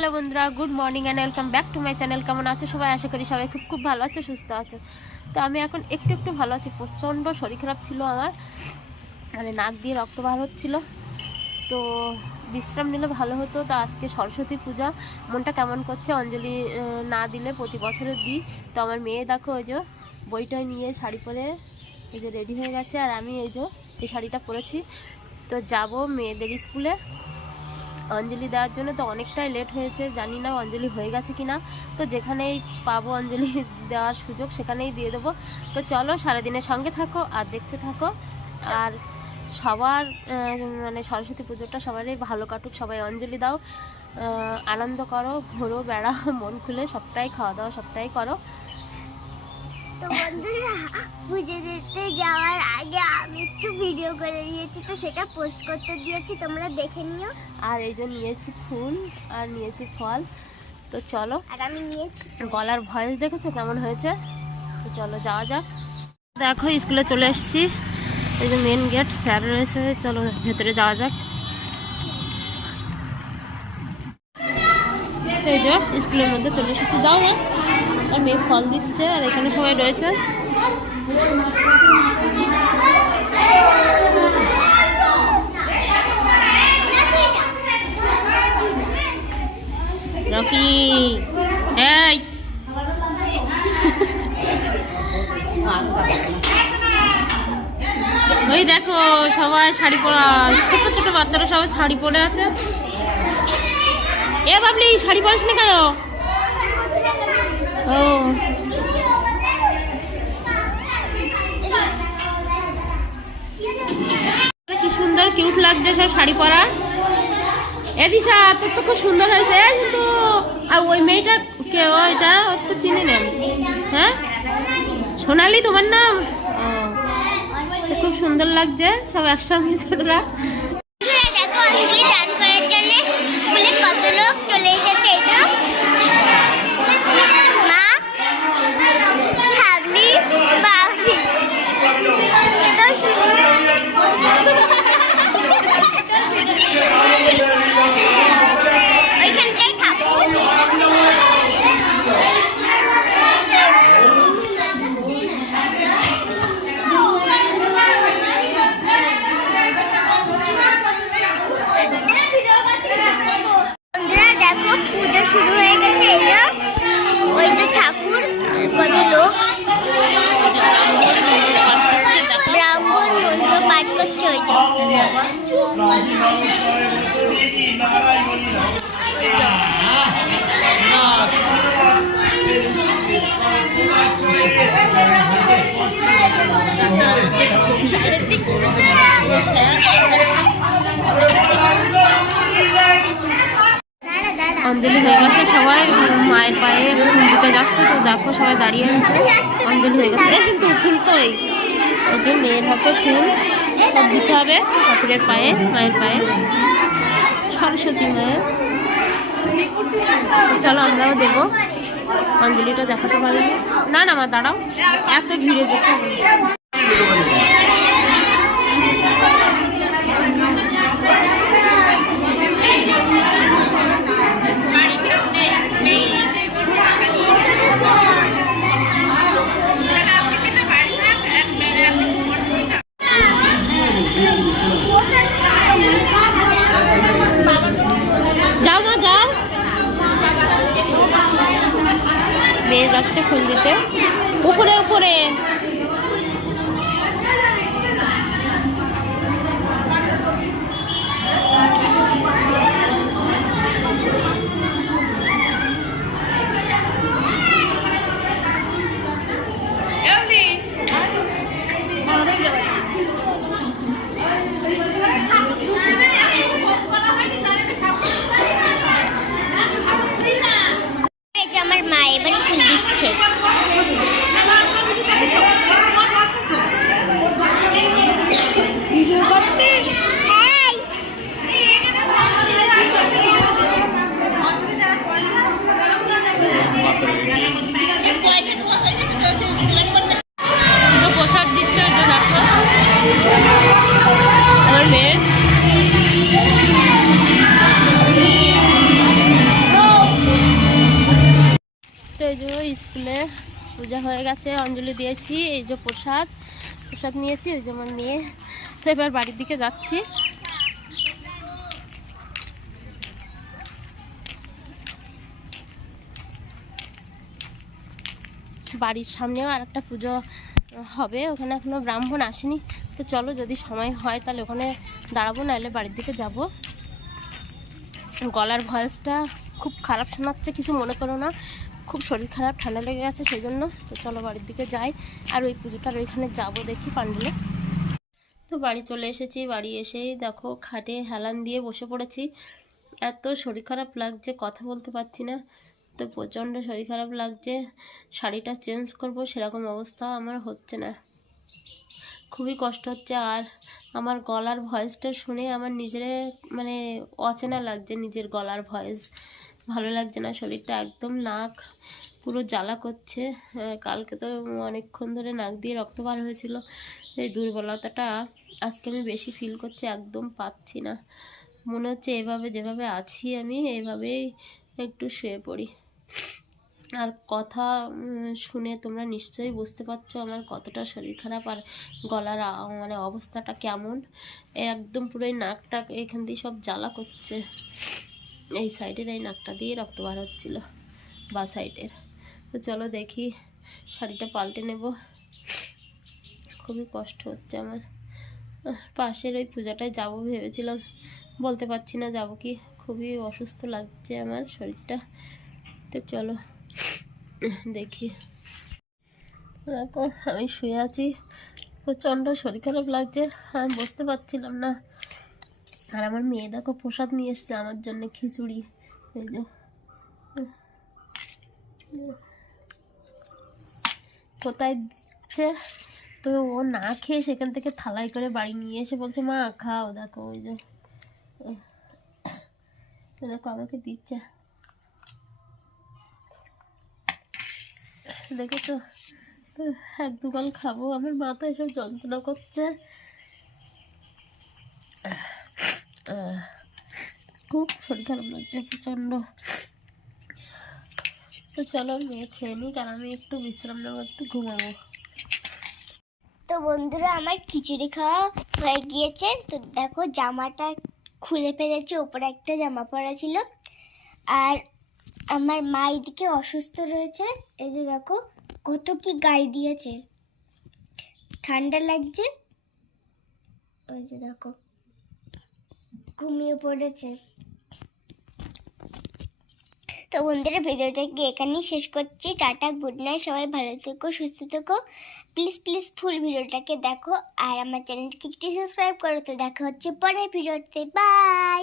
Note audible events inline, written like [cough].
Hello বন্ধুরা, good morning and welcome back to my channel কেমন আছো সবাই? আশা করি সবাই খুব খুব ভালো আছো, সুস্থ আছো। তো আমি এখন একটু একটু ভালো আছি। প্রচণ্ড শরীর খারাপ ছিল আমার। মানে নাক দিয়ে রক্ত বার হচ্ছিল। তো বিশ্রাম নিলে ভালো হতো। তো আজকে সরস্বতী পূজা। মনটা কেমন করছে? অঞ্জলি না দিলে প্রতি বছরে দিই। তো আমার মেয়ে দেখো, ওই যে বইটাই নিয়ে শাড়ি পরে এই যে রেডি হয়ে গেছে। আর আমি এই যে এই শাড়িটা পরেছি। তো যাব মেয়েদের স্কুলে। অঞ্জলি দেওয়ার জন্য তো অনেকটাই লেট হয়েছে, জানি না অঞ্জলি হয়ে গেছে কি না তো যেখানেই পাবো অঞ্জলি [laughs] দেওয়ার সুযোগ সেখানেই দিয়ে দেবো। তো চলো সারাদিনের সঙ্গে থাকো আর দেখতে থাকো। আর সবার মানে সরস্বতী পুজোটা সবারই ভালো কাটুক, সবাই অঞ্জলি দাও। আনন্দ করো, ঘোরো, বেড়াও, মন খুলে সবটাই খাওয়া দাওয়া সবটাই করো। তো বন্ধুরা পুজো দিতে যাওয়ার আগে আমি একটু ভিডিও করে নিয়েছি তো সেটা পোস্ট করতে দিয়েছি তোমরা দেখে নিও। আর এই যে নিয়েছি ফুল আর নিয়েছি ফল। তো চলো আর আমি নিয়েছি গলার ভয়েস দেখেছ কেমন হয়েছে? তো চলো যাওয়া যাক। দেখো স্কুলে চলে এসেছি। এই যে মেন গেট স্যার রয়েছে চলো ভেতরে যাওয়া যাক। এই যে, স্কুলের মধ্যে চলে এসেছি। যাও না আর মেয়ে ফল দিচ্ছে আর এখানে সবাই রয়েছে। রকি, এই। ওই দেখো, সবাই শাড়ি পরা ছোট ছোট বাচ্চারা সবাই শাড়ি পরে আছে। এ বাবলি শাড়ি পরিস না কেন? ও। কি সুন্দর কিউট লাগছে সব শাড়ি পরা এ দিশা, তোর তো খুব সুন্দর হয়েছে কিন্তু। আর ওই মেয়েটা কে ওইটা ওর তো চিনি না। হ্যাঁ? সোনালি তোমার নাম? খুব সুন্দর লাগছে সব একসঙ্গে ছোটরা দেখো অঞ্জলি করার চলে এসেছে এই যে মা হাবলি বাবলি তো ওইখানটায় ঠাকুর বন্ধুরা দেখো পুজো শুরু হয়ে গেছে এই যে ওই যে ঠাকুর কত লোক ব্রাহ্মণ মন্ত্র পাঠ করছে ওই যে দাঁড়া দাঁড়া অঞ্জলি হয়ে গেছে সবাই, মায়ের পায়ে ফুল দিতে যাচ্ছে, তো দেখো সবাই দাঁড়িয়ে আছে। অঞ্জলি হয়ে গেছে। কিন্তু ফুল কই এই। যে মেয়ের হাতে ফুল। সব দিতে হবে ঠাকুরের পায়ে, মায়ের পায়ে। সরস্বতী মায়ের। চলো আমরাও দেবো। অঞ্জলিটা দেখাতে পারি না। না মা, দাঁড়াও। এত ভিড়ে যেতে স্কুলে পূজা হয়ে গেছে, অঞ্জলি দিয়েছি, এই যে প্রসাদ প্রসাদ নিয়েছি ওই যেমন নিয়ে তো এবার বাড়ির দিকে যাচ্ছি। বাড়ির সামনেও আর একটা পুজো হবে, ওখানে এখনও ব্রাহ্মণ আসেনি। তো চলো যদি সময় হয় তাহলে ওখানে দাঁড়াবো, নাহলে বাড়ির দিকে যাব। গলার ভয়েসটা খুব খারাপ শোনাচ্ছে, কিছু মনে করো না। খুব শরীর খারাপ, ঠান্ডা লেগে গেছে সেই জন্য তো চলো বাড়ির দিকে যাই। আর ওই পুজোটার ওইখানে যাব দেখি পান্ডেলে। তো বাড়ি চলে এসেছি, বাড়ি এসেই দেখো খাটে হেলান দিয়ে বসে পড়েছি। এত শরীর খারাপ লাগছে, কথা বলতে পারছি না। তো প্রচণ্ড শরীর খারাপ লাগছে, শাড়িটা চেঞ্জ করব, সেরকম অবস্থা আমার হচ্ছে না। খুবই কষ্ট হচ্ছে আর আমার গলার ভয়েসটা শুনে আমার নিজের মানে অচেনা লাগছে, নিজের গলার ভয়েস। ভালো লাগছে না, শরীরটা একদম নাক পুরো জ্বালা করছে। কালকে তো অনেকক্ষণ ধরে নাক দিয়ে রক্ত বার হয়েছিল। এই দুর্বলতাটা আজকে আমি বেশি ফিল করছি, একদম পাচ্ছি না। মনে হচ্ছে এভাবে যেভাবে আছি আমি, এভাবেই একটু শুয়ে পড়ি। আর কথা শুনে তোমরা নিশ্চয়ই বুঝতে পারছ আমার কতটা শরীর খারাপ আর গলার মানে অবস্থাটা কেমন। একদম পুরো নাকটা এখান দিয়ে সব জ্বালা করছে। এই সাইডের এই নাকটা দিয়ে রক্ত বার হচ্ছিল, বা সাইডের। তো চলো দেখি শাড়িটা পাল্টে নেব। খুবই কষ্ট হচ্ছে আমার। পাশের ওই পূজাটায় যাব ভেবেছিলাম, বলতে পারছি না যাব কি। খুবই অসুস্থ লাগছে আমার শরীরটা। তো চলো দেখি। আমি শুয়ে আছি। প্রচণ্ড শরীর খারাপ লাগছে। আমি বসতে পারছিলাম না আর আমার মেয়ে দেখো প্রসাদ নিয়ে এসছে আমার জন্য খিচুড়ি। এই যে। কোথায় দিচ্ছে তো ও না খেয়ে সেখান থেকে থালাই করে বাড়ি নিয়ে এসে বলছে, মা, খাও। দেখো ওই যে। দেখো আমাকে দিচ্ছে। দেখেছ? এক দুগাল খাব। আমার মাথা এসব যন্ত্রণা করছে। খুব শরীর খারাপ লাগছে, প্রচণ্ড। তো চলো মেয়ে খেয়ে নিই, কারণ আমি একটু বিশ্রাম নেব, একটু ঘুমাবো। তো বন্ধুরা, আমার খিচুড়ি খাওয়া হয়ে গিয়েছে। তো দেখো, জামাটা খুলে ফেলেছে, ওপরে একটা জামা পরা ছিল। আর আমার মা এদিকে অসুস্থ রয়েছে। এই যে দেখো, কত কি গায়ে দিয়েছে। ঠান্ডা লাগছে। ওই যে দেখো। ঘুমিয়ে পড়েছে। তো বন্ধুরা ভিডিওটাকে এখানেই শেষ করছি। টাটা গুড নাইট সবাই ভালো থেকো, সুস্থ থেকো। প্লিজ প্লিজ ফুল ভিডিওটাকে দেখো। আর আমার চ্যানেলটিকে একটু সাবস্ক্রাইব করো। তো দেখা হচ্ছে পরের ভিডিওতে। বাই